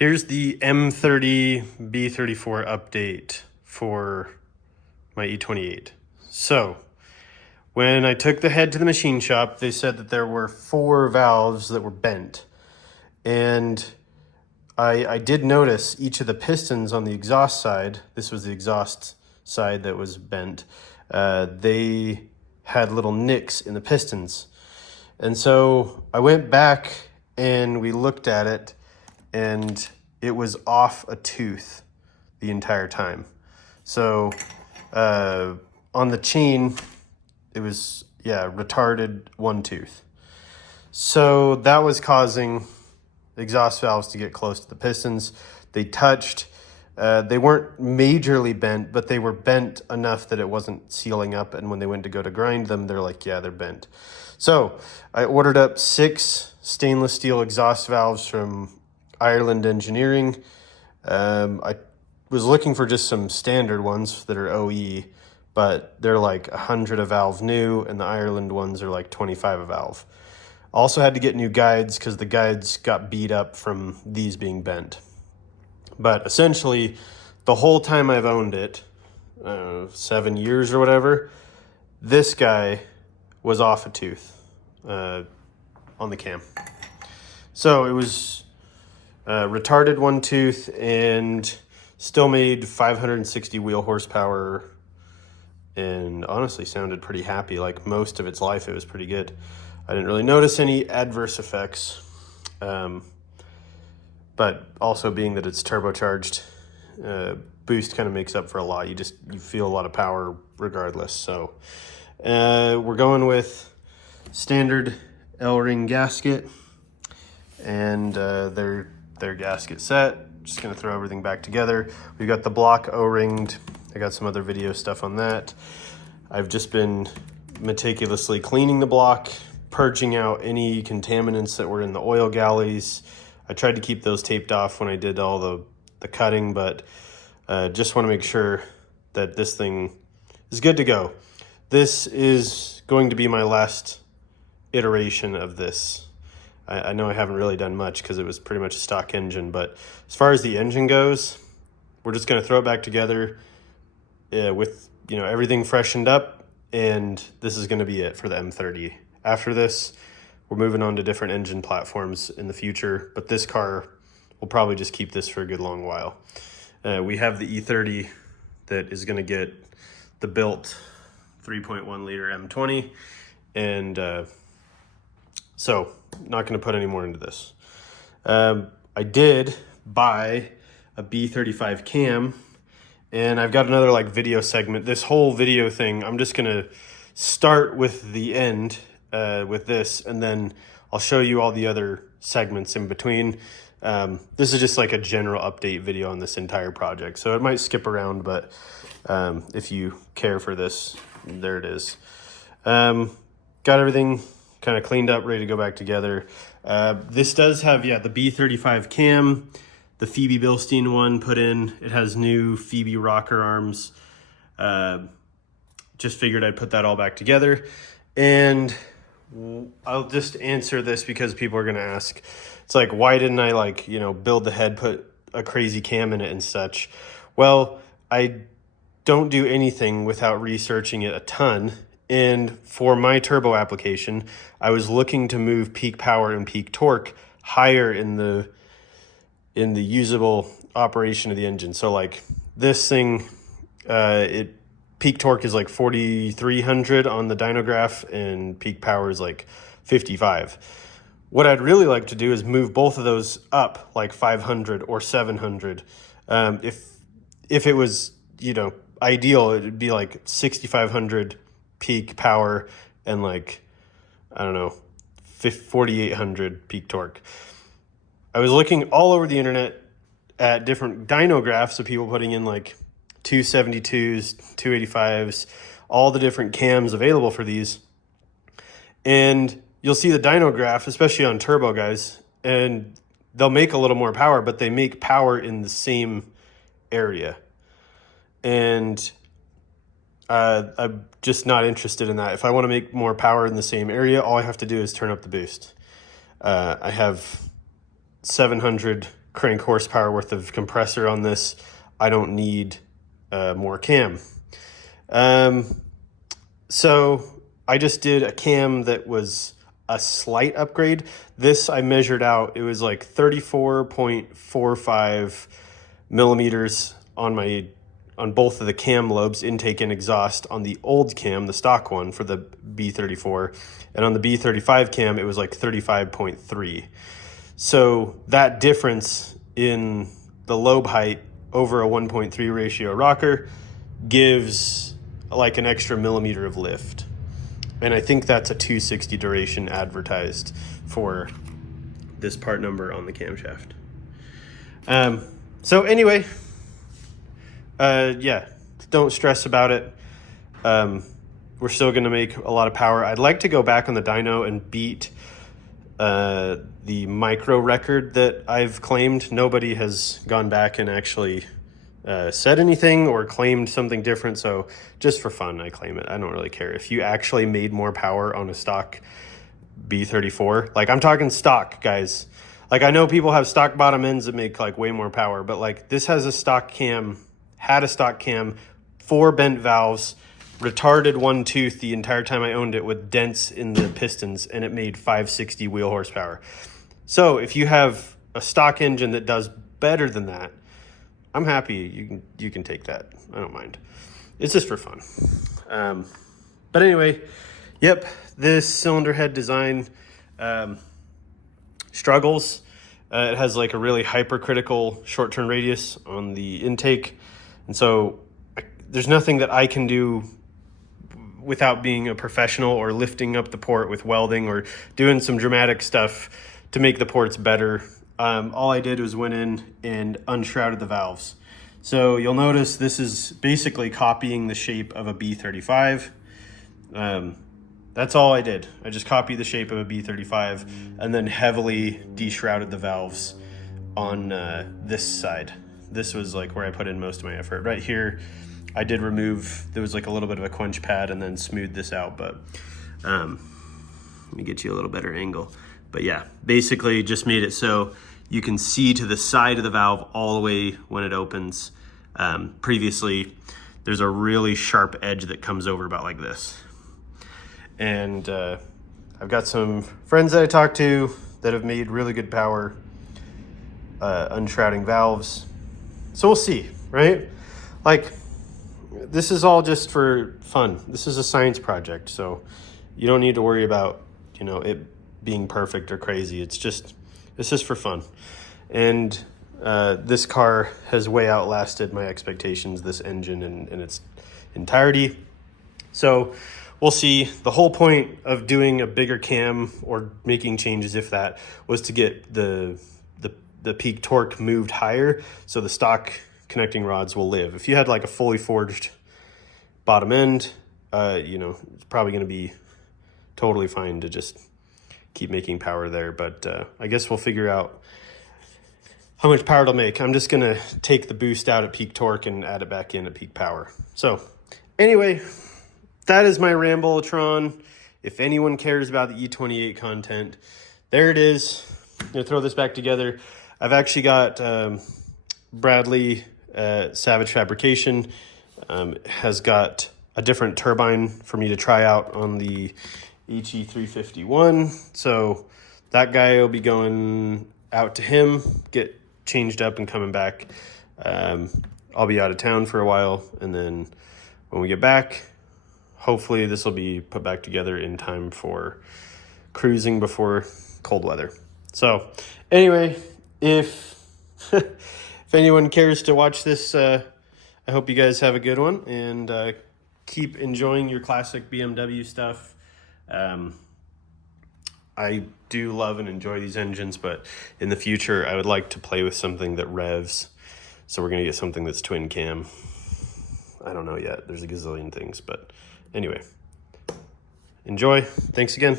Here's the M30 B34 update for my E28. So when I took the head to the machine shop, they said that there were 4 valves that were bent. And I did notice each of the pistons on the exhaust side, this was the exhaust side that was bent, they had little nicks in the pistons. And so I went back and we looked at it, and it was off a tooth the entire time. So on the chain, it was, retarded one tooth. So that was causing the exhaust valves to get close to the pistons. They touched. They weren't majorly bent, but they were bent enough that it wasn't sealing up. And when they went to go to grind them, they're like, yeah, they're bent. So I ordered up 6 stainless steel exhaust valves from Ireland Engineering. I was looking for just some standard ones that are OE, but they're like 100 a valve new, and the Ireland ones are like 25 a valve. Also had to get new guides because the guides got beat up from these being bent. But essentially, the whole time I've owned it, 7 years or whatever, this guy was off a tooth on the cam. So it was retarded one tooth and still made 560 wheel horsepower, and honestly sounded pretty happy. Like most of its life, it was pretty good. I didn't really notice any adverse effects. But also being that it's turbocharged, boost kind of makes up for a lot. You feel a lot of power regardless. So we're going with standard L-ring gasket and their gasket set. Just gonna throw everything back together. We've got the block O-ringed. I got some other video stuff on that. I've just been meticulously cleaning the block, purging out any contaminants that were in the oil galleys. I tried to keep those taped off when I did all the cutting, but just want to make sure that this thing is good to go. This is going to be my last iteration of this. I know I haven't really done much because it was pretty much a stock engine, but as far as the engine goes, we're just going to throw it back together with everything freshened up, and this is going to be it for the M30. After this, we're moving on to different engine platforms in the future, but this car will probably just keep this for a good long while. We have the E30 that is going to get the built 3.1 liter M20, and so not going to put any more into this. I did buy a B35 cam, and I've got another video segment. This whole video thing, I'm just going to start with the end with this, and then I'll show you all the other segments in between. This is just like a general update video on this entire project, so it might skip around, but if you care for this, there it is. Got everything kind of cleaned up, ready to go back together. This does have, the B35 cam, the Phoebe Bilstein one put in. It has new Phoebe rocker arms. Just figured I'd put that all back together. And I'll just answer this because people are going to ask. It's like, why didn't I build the head, put a crazy cam in it and such? Well, I don't do anything without researching it a ton. And for my turbo application, I was looking to move peak power and peak torque higher in the usable operation of the engine. So like this thing, peak torque is like 4,300 on the dynograph, and peak power is like 55. What I'd really like to do is move both of those up like 500 or 700. If it was, ideal, it'd be like 6,500 peak power and 4,800 peak torque. I was looking all over the internet at different dynographs of people putting in 272s, 285s, all the different cams available for these. And you'll see the dyno graph, especially on turbo guys, and they'll make a little more power, but they make power in the same area. And I'm just not interested in that. If I want to make more power in the same area, all I have to do is turn up the boost. I have 700 crank horsepower worth of compressor on this, I don't need more cam. So I just did a cam that was a slight upgrade. This I measured out, it was like 34.45 millimeters on both of the cam lobes, intake and exhaust, on the old cam, the stock one for the B34, and on the B35 cam it was like 35.3. So that difference in the lobe height over a 1.3 ratio rocker gives like an extra millimeter of lift. And I think that's a 260 duration advertised for this part number on the camshaft. So anyway, yeah, don't stress about it. We're still gonna make a lot of power. I'd like to go back on the dyno and beat the micro record that I've claimed. Nobody has gone back and actually said anything or claimed something different, so just for fun I claim it. I don't really care if you actually made more power on a stock B34. Like, I'm talking stock, guys. Like, I know people have stock bottom ends that make like way more power, but like this has a stock cam, had a stock cam, 4 bent valves, retarded one tooth the entire time I owned it with dents in the pistons, and it made 560 wheel horsepower. So if you have a stock engine that does better than that, I'm happy. You can take that. I don't mind. It's just for fun. But anyway, yep, this cylinder head design struggles. It has like a really hypercritical short turn radius on the intake, and so there's nothing that I can do without being a professional or lifting up the port with welding or doing some dramatic stuff to make the ports better. All I did was went in and unshrouded the valves. So you'll notice this is basically copying the shape of a B35. That's all I did. I just copied the shape of a B35 and then heavily deshrouded the valves on this side. This was like where I put in most of my effort. Right here, I did remove, there was like a little bit of a quench pad and then smoothed this out, but let me get you a little better angle. But yeah, basically just made it so you can see to the side of the valve all the way when it opens. Previously, there's a really sharp edge that comes over about like this. And I've got some friends that I talked to that have made really good power unshrouding valves. So we'll see, right? Like, this is all just for fun. This is a science project, so you don't need to worry about, you know, it being perfect or crazy. It's just for fun. And this car has way outlasted my expectations, this engine in its entirety. So we'll see. The whole point of doing a bigger cam or making changes, if that, was to get the peak torque moved higher so the stock connecting rods will live. If you had like a fully forged bottom end, you know, it's probably going to be totally fine to just keep making power there. But I guess we'll figure out how much power it'll make. I'm just going to take the boost out at peak torque and add it back in at peak power. So anyway, that is my Rambletron. If anyone cares about the E28 content, there it is. I'm going to throw this back together. I've actually got Bradley Savage Fabrication has got a different turbine for me to try out on the HE351. So that guy will be going out to him, get changed up and coming back. I'll be out of town for a while, and then when we get back, hopefully this will be put back together in time for cruising before cold weather. So anyway, if anyone cares to watch this, I hope you guys have a good one, and keep enjoying your classic BMW stuff. I do love and enjoy these engines, but in the future, I would like to play with something that revs. So we're going to get something that's twin cam. I don't know yet. There's a gazillion things, but anyway, enjoy. Thanks again.